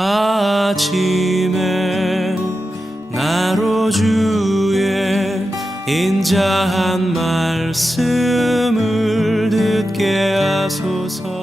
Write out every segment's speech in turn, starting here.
아침에 나로 주의 인자한 말씀을 듣게 하소서.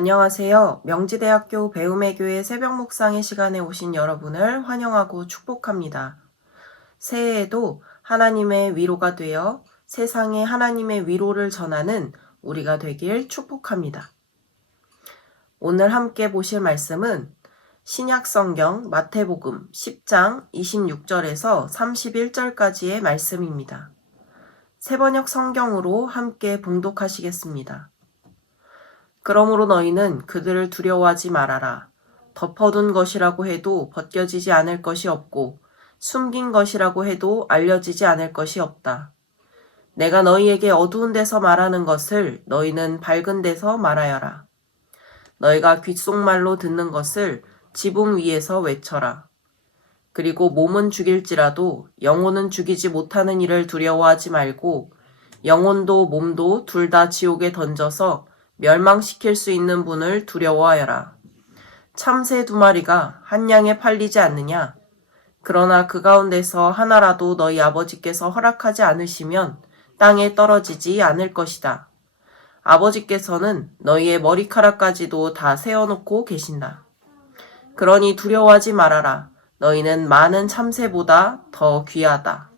안녕하세요. 명지대학교 배움의 교회 새벽 묵상의 시간에 오신 여러분을 환영하고 축복합니다. 새해에도 하나님의 위로가 되어 세상에 하나님의 위로를 전하는 우리가 되길 축복합니다. 오늘 함께 보실 말씀은 신약성경 마태복음 10장 26절에서 31절까지의 말씀입니다. 새번역 성경으로 함께 봉독하시겠습니다. 그러므로 너희는 그들을 두려워하지 말아라. 덮어둔 것이라고 해도 벗겨지지 않을 것이 없고 숨긴 것이라고 해도 알려지지 않을 것이 없다. 내가 너희에게 어두운 데서 말하는 것을 너희는 밝은 데서 말하여라. 너희가 귓속말로 듣는 것을 지붕 위에서 외쳐라. 그리고 몸은 죽일지라도 영혼은 죽이지 못하는 일을 두려워하지 말고 영혼도 몸도 둘 다 지옥에 던져서 멸망시킬 수 있는 분을 두려워하여라. 참새 2마리가 한 양에 팔리지 않느냐? 그러나 그 가운데서 하나라도 너희 아버지께서 허락하지 않으시면 땅에 떨어지지 않을 것이다. 아버지께서는 너희의 머리카락까지도 다 세어놓고 계신다. 그러니 두려워하지 말아라. 너희는 많은 참새보다 더 귀하다.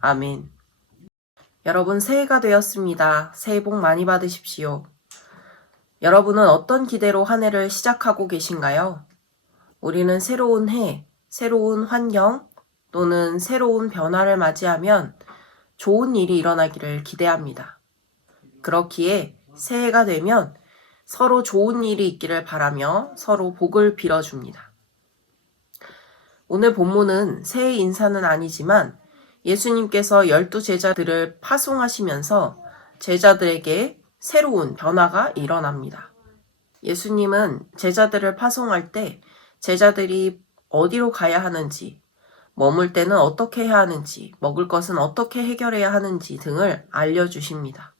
아멘. 여러분, 새해가 되었습니다. 새해 복 많이 받으십시오. 여러분은 어떤 기대로 한 해를 시작하고 계신가요? 우리는 새로운 해, 새로운 환경 또는 새로운 변화를 맞이하면 좋은 일이 일어나기를 기대합니다. 그렇기에 새해가 되면 서로 좋은 일이 있기를 바라며 서로 복을 빌어줍니다. 오늘 본문은 새해 인사는 아니지만 예수님께서 12제자들을 파송하시면서 제자들에게 새로운 변화가 일어납니다. 예수님은 제자들을 파송할 때 제자들이 어디로 가야 하는지, 머물 때는 어떻게 해야 하는지, 먹을 것은 어떻게 해결해야 하는지 등을 알려주십니다.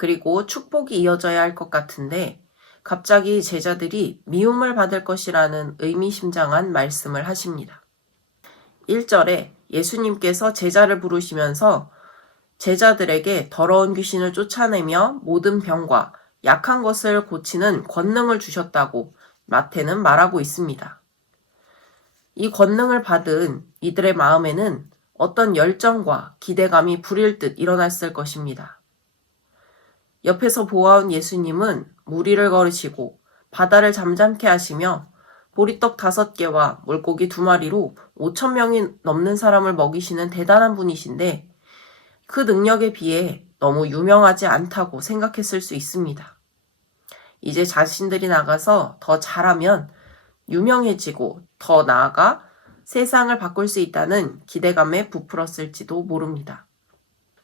그리고 축복이 이어져야 할 것 같은데 갑자기 제자들이 미움을 받을 것이라는 의미심장한 말씀을 하십니다. 1절에 예수님께서 제자를 부르시면서 제자들에게 더러운 귀신을 쫓아내며 모든 병과 약한 것을 고치는 권능을 주셨다고 마태는 말하고 있습니다. 이 권능을 받은 이들의 마음에는 어떤 열정과 기대감이 불일 듯 일어났을 것입니다. 옆에서 보아온 예수님은 무리를 거르시고 바다를 잠잠케 하시며 보리떡 5개와 물고기 2마리로 5,000명이 넘는 사람을 먹이시는 대단한 분이신데 그 능력에 비해 너무 유명하지 않다고 생각했을 수 있습니다. 이제 자신들이 나가서 더 잘하면 유명해지고 더 나아가 세상을 바꿀 수 있다는 기대감에 부풀었을지도 모릅니다.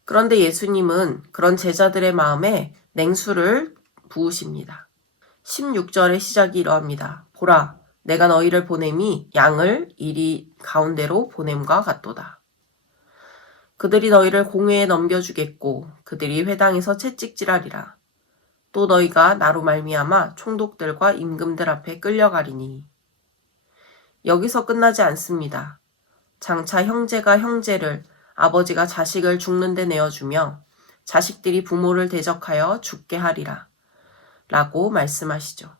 그런데 예수님은 그런 제자들의 마음에 냉수를 부으십니다. 16절의 시작이 이러합니다. 보라, 내가 너희를 보냄이 양을 이리 가운데로 보냄과 같도다. 그들이 너희를 공회에 넘겨주겠고 그들이 회당에서 채찍질하리라. 또 너희가 나로 말미암아 총독들과 임금들 앞에 끌려가리니. 여기서 끝나지 않습니다. 장차 형제가 형제를 아버지가 자식을 죽는 데 내어주며 자식들이 부모를 대적하여 죽게 하리라 라고 말씀하시죠.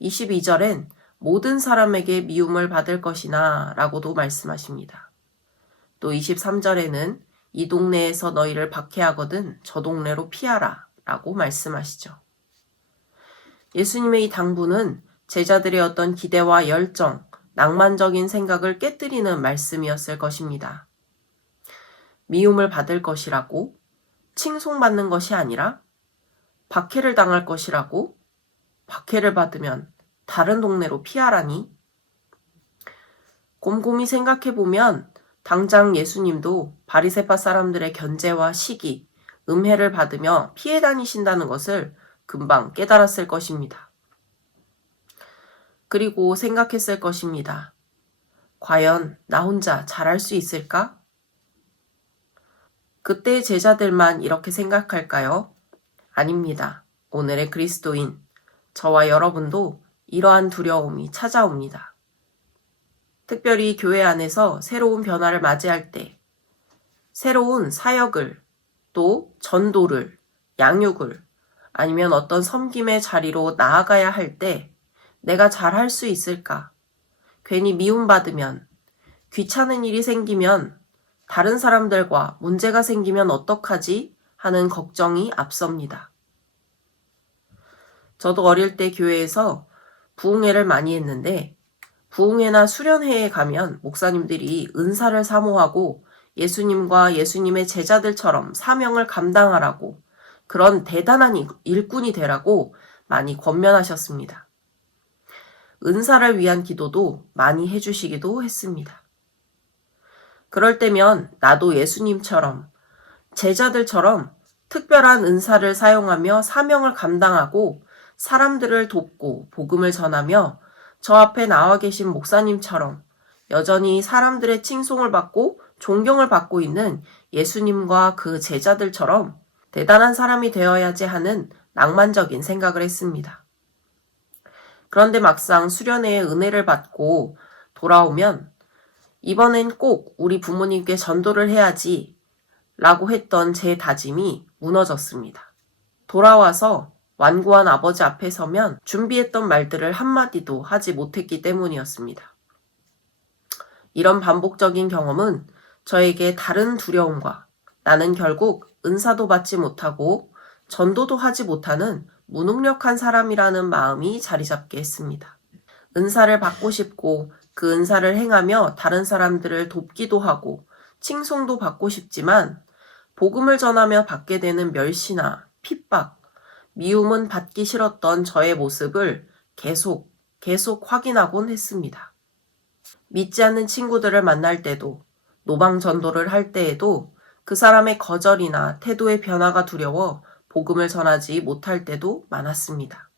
22절엔 모든 사람에게 미움을 받을 것이나 라고도 말씀하십니다. 또 23절에는 이 동네에서 너희를 박해하거든 저 동네로 피하라 라고 말씀하시죠. 예수님의 이 당부는 제자들의 어떤 기대와 열정, 낭만적인 생각을 깨뜨리는 말씀이었을 것입니다. 미움을 받을 것이라고? 칭송받는 것이 아니라? 박해를 당할 것이라고? 박해를 받으면 다른 동네로 피하라니? 곰곰이 생각해보면 당장 예수님도 바리새파 사람들의 견제와 시기, 음해를 받으며 피해 다니신다는 것을 금방 깨달았을 것입니다. 그리고 생각했을 것입니다. 과연 나 혼자 잘할 수 있을까? 그때의 제자들만 이렇게 생각할까요? 아닙니다. 오늘의 그리스도인, 저와 여러분도 이러한 두려움이 찾아옵니다. 특별히 교회 안에서 새로운 변화를 맞이할 때, 새로운 사역을, 또 전도를, 양육을, 아니면 어떤 섬김의 자리로 나아가야 할 때 내가 잘할 수 있을까? 괜히 미움받으면, 귀찮은 일이 생기면, 다른 사람들과 문제가 생기면 어떡하지? 하는 걱정이 앞섭니다. 저도 어릴 때 교회에서 부흥회를 많이 했는데 부흥회나 수련회에 가면 목사님들이 은사를 사모하고 예수님과 예수님의 제자들처럼 사명을 감당하라고 그런 대단한 일꾼이 되라고 많이 권면하셨습니다. 은사를 위한 기도도 많이 해주시기도 했습니다. 그럴 때면 나도 예수님처럼 제자들처럼 특별한 은사를 사용하며 사명을 감당하고 사람들을 돕고 복음을 전하며 저 앞에 나와 계신 목사님처럼 여전히 사람들의 칭송을 받고 존경을 받고 있는 예수님과 그 제자들처럼 대단한 사람이 되어야지 하는 낭만적인 생각을 했습니다. 그런데 막상 수련회의 은혜를 받고 돌아오면 이번엔 꼭 우리 부모님께 전도를 해야지 라고 했던 제 다짐이 무너졌습니다. 돌아와서 완고한 아버지 앞에 서면 준비했던 말들을 한마디도 하지 못했기 때문이었습니다. 이런 반복적인 경험은 저에게 다른 두려움과 나는 결국 은사도 받지 못하고 전도도 하지 못하는 무능력한 사람이라는 마음이 자리 잡게 했습니다. 은사를 받고 싶고 그 은사를 행하며 다른 사람들을 돕기도 하고 칭송도 받고 싶지만 복음을 전하며 받게 되는 멸시나 핍박, 미움은 받기 싫었던 저의 모습을 계속 확인하곤 했습니다. 믿지 않는 친구들을 만날 때도 노방 전도를 할 때에도 그 사람의 거절이나 태도의 변화가 두려워 복음을 전하지 못할 때도 많았습니다.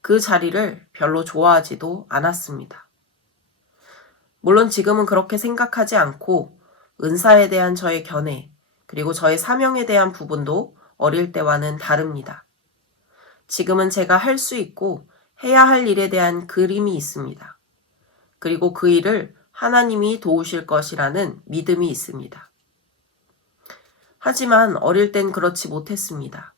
그 자리를 별로 좋아하지도 않았습니다. 물론 지금은 그렇게 생각하지 않고 은사에 대한 저의 견해 그리고 저의 사명에 대한 부분도 어릴 때와는 다릅니다. 지금은 제가 할 수 있고 해야 할 일에 대한 그림이 있습니다. 그리고 그 일을 하나님이 도우실 것이라는 믿음이 있습니다. 하지만 어릴 땐 그렇지 못했습니다.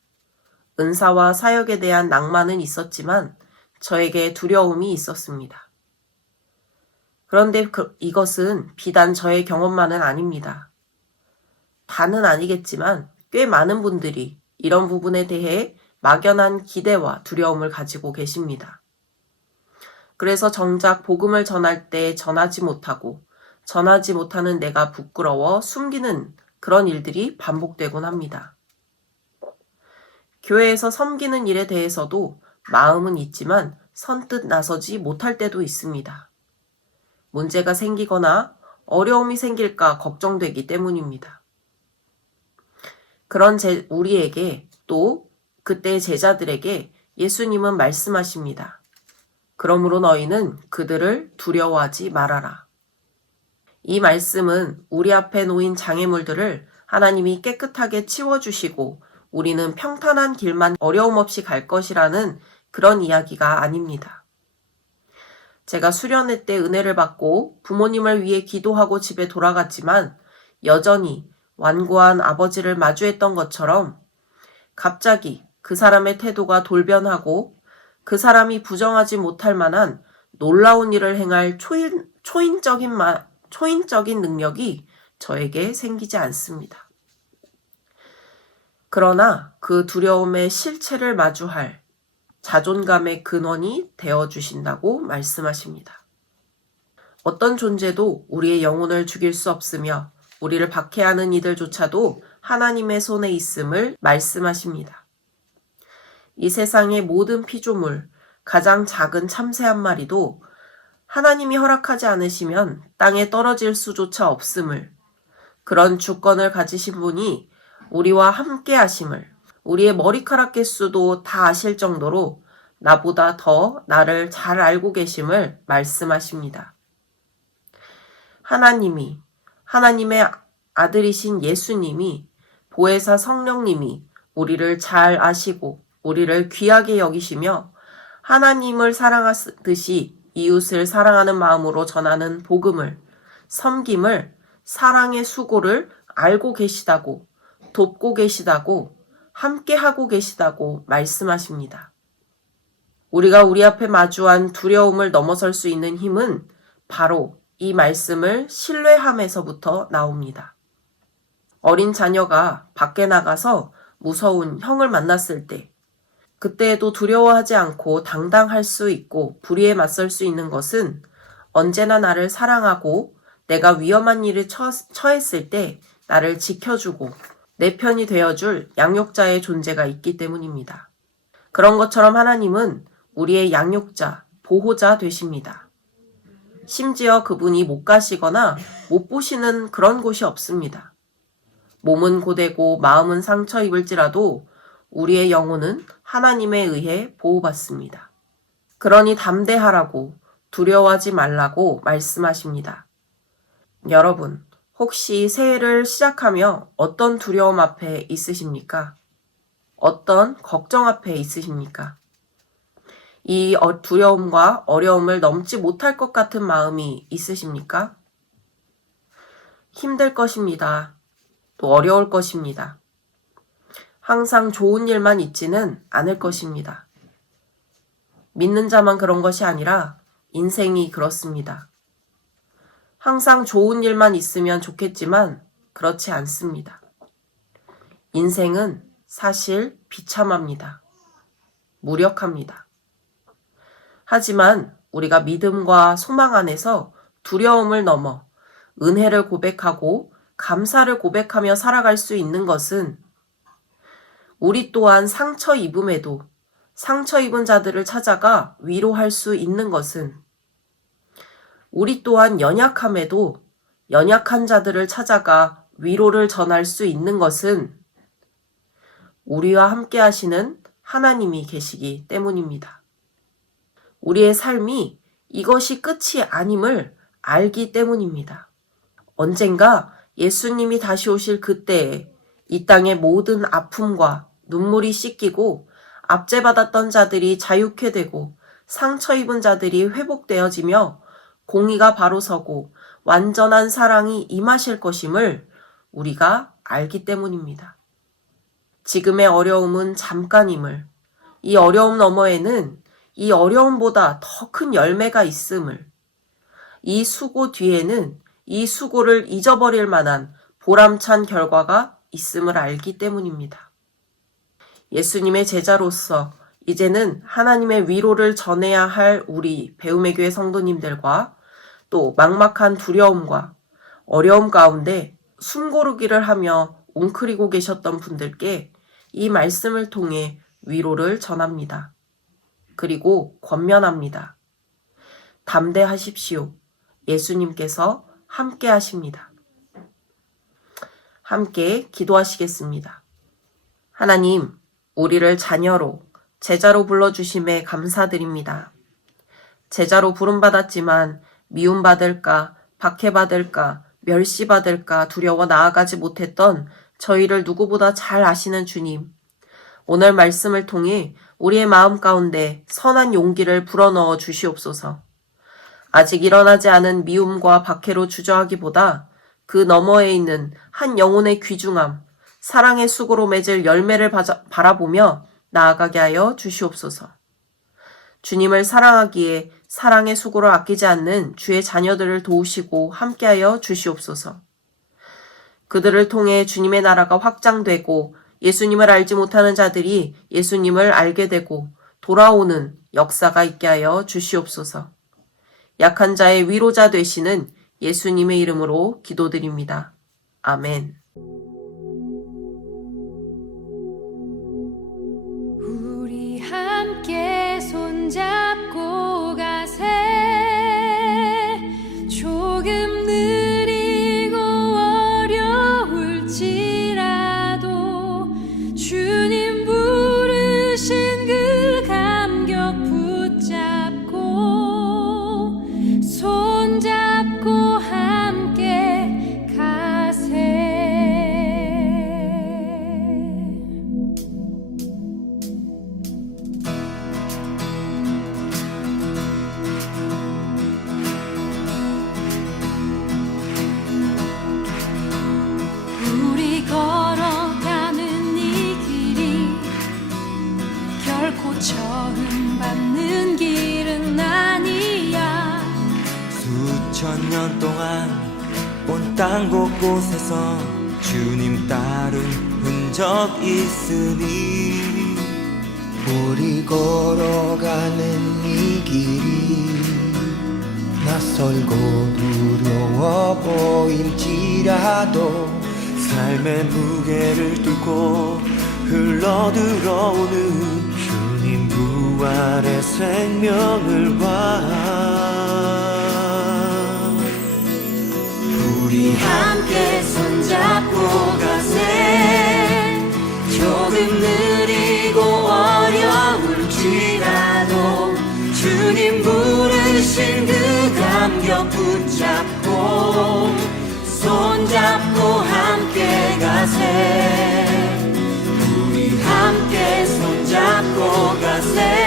은사와 사역에 대한 낭만은 있었지만 저에게 두려움이 있었습니다. 그런데 이것은 비단 저의 경험만은 아닙니다. 다는 아니겠지만 꽤 많은 분들이 이런 부분에 대해 막연한 기대와 두려움을 가지고 계십니다. 그래서 정작 복음을 전할 때 전하지 못하고 전하지 못하는 내가 부끄러워 숨기는 그런 일들이 반복되곤 합니다. 교회에서 섬기는 일에 대해서도 마음은 있지만 선뜻 나서지 못할 때도 있습니다. 문제가 생기거나 어려움이 생길까 걱정되기 때문입니다. 그런 우리에게 또 그때의 제자들에게 예수님은 말씀하십니다. 그러므로 너희는 그들을 두려워하지 말아라. 이 말씀은 우리 앞에 놓인 장애물들을 하나님이 깨끗하게 치워주시고 우리는 평탄한 길만 어려움 없이 갈 것이라는 그런 이야기가 아닙니다. 제가 수련회 때 은혜를 받고 부모님을 위해 기도하고 집에 돌아갔지만 여전히 완고한 아버지를 마주했던 것처럼 갑자기 그 사람의 태도가 돌변하고 그 사람이 부정하지 못할 만한 놀라운 일을 행할 초인적인 능력이 저에게 생기지 않습니다. 그러나 그 두려움의 실체를 마주할 자존감의 근원이 되어주신다고 말씀하십니다. 어떤 존재도 우리의 영혼을 죽일 수 없으며 우리를 박해하는 이들조차도 하나님의 손에 있음을 말씀하십니다. 이 세상의 모든 피조물, 가장 작은 참새 한 마리도 하나님이 허락하지 않으시면 땅에 떨어질 수조차 없음을, 그런 주권을 가지신 분이 우리와 함께 하심을, 우리의 머리카락 개수도 다 아실 정도로 나보다 더 나를 잘 알고 계심을 말씀하십니다. 하나님의 아들이신 예수님이, 보혜사 성령님이 우리를 잘 아시고 우리를 귀하게 여기시며 하나님을 사랑하듯이 이웃을 사랑하는 마음으로 전하는 복음을, 섬김을, 사랑의 수고를 알고 계시다고, 돕고 계시다고, 함께 하고 계시다고 말씀하십니다. 우리가 우리 앞에 마주한 두려움을 넘어설 수 있는 힘은 바로 이 말씀을 신뢰함에서부터 나옵니다. 어린 자녀가 밖에 나가서 무서운 형을 만났을 때 그때에도 두려워하지 않고 당당할 수 있고 불의에 맞설 수 있는 것은 언제나 나를 사랑하고 내가 위험한 일에 처했을 때 나를 지켜주고 내 편이 되어줄 양육자의 존재가 있기 때문입니다. 그런 것처럼 하나님은 우리의 양육자, 보호자 되십니다. 심지어 그분이 못 가시거나 못 보시는 그런 곳이 없습니다. 몸은 고되고 마음은 상처 입을지라도 우리의 영혼은 하나님에 의해 보호받습니다. 그러니 담대하라고 두려워하지 말라고 말씀하십니다. 여러분, 혹시 새해를 시작하며 어떤 두려움 앞에 있으십니까? 어떤 걱정 앞에 있으십니까? 이 두려움과 어려움을 넘지 못할 것 같은 마음이 있으십니까? 힘들 것입니다. 또 어려울 것입니다. 항상 좋은 일만 있지는 않을 것입니다. 믿는 자만 그런 것이 아니라 인생이 그렇습니다. 항상 좋은 일만 있으면 좋겠지만 그렇지 않습니다. 인생은 사실 비참합니다. 무력합니다. 하지만 우리가 믿음과 소망 안에서 두려움을 넘어 은혜를 고백하고 감사를 고백하며 살아갈 수 있는 것은 우리 또한 상처 입음에도 상처 입은 자들을 찾아가 위로할 수 있는 것은 우리 또한 연약함에도 연약한 자들을 찾아가 위로를 전할 수 있는 것은 우리와 함께 하시는 하나님이 계시기 때문입니다. 우리의 삶이 이것이 끝이 아님을 알기 때문입니다. 언젠가 예수님이 다시 오실 그때에 이 땅의 모든 아픔과 눈물이 씻기고 압제받았던 자들이 자유케 되고 상처 입은 자들이 회복되어지며 공의가 바로 서고 완전한 사랑이 임하실 것임을 우리가 알기 때문입니다. 지금의 어려움은 잠깐임을, 이 어려움 너머에는 이 어려움보다 더 큰 열매가 있음을, 이 수고 뒤에는 이 수고를 잊어버릴 만한 보람찬 결과가 있음을 알기 때문입니다. 예수님의 제자로서 이제는 하나님의 위로를 전해야 할 우리 배움의 교회 성도님들과 또 막막한 두려움과 어려움 가운데 숨고르기를 하며 웅크리고 계셨던 분들께 이 말씀을 통해 위로를 전합니다. 그리고 권면합니다. 담대하십시오. 예수님께서 함께 하십니다. 함께 기도하시겠습니다. 하나님, 우리를 자녀로, 제자로 불러주심에 감사드립니다. 제자로 부름받았지만 미움받을까, 박해받을까, 멸시받을까 두려워 나아가지 못했던 저희를 누구보다 잘 아시는 주님, 오늘 말씀을 통해 우리의 마음 가운데 선한 용기를 불어넣어 주시옵소서. 아직 일어나지 않은 미움과 박해로 주저하기보다 그 너머에 있는 한 영혼의 귀중함, 사랑의 수고로 맺을 열매를 바라보며 나아가게 하여 주시옵소서. 주님을 사랑하기에 사랑의 수고를 아끼지 않는 주의 자녀들을 도우시고 함께하여 주시옵소서. 그들을 통해 주님의 나라가 확장되고 예수님을 알지 못하는 자들이 예수님을 알게 되고 돌아오는 역사가 있게 하여 주시옵소서. 약한 자의 위로자 되시는 예수님의 이름으로 기도드립니다. 아멘. 우리 함께 손잡고 가세. 조금 느리고 어려울지라도 주님 부르신 그 감격 붙잡고 손잡고 함께 가세. 우리 걸어가는 이 길이 결코 처음 밟는 길은 아니야. 수천 년 동안 온 땅 곳곳에서 주님 따른 흔적 있으니 우리 걸어가는 이 길이 낯설고 두려워 보일지라도 삶의 무게를 뚫고 흘러들어오는 주님 부활의 생명을 봐 우리 함께 손잡고 가세 조금 느리고 어려울지라도 주님 부르신 그 감격 붙잡고 손잡고 함께 가세 우리 함께 손잡고 가세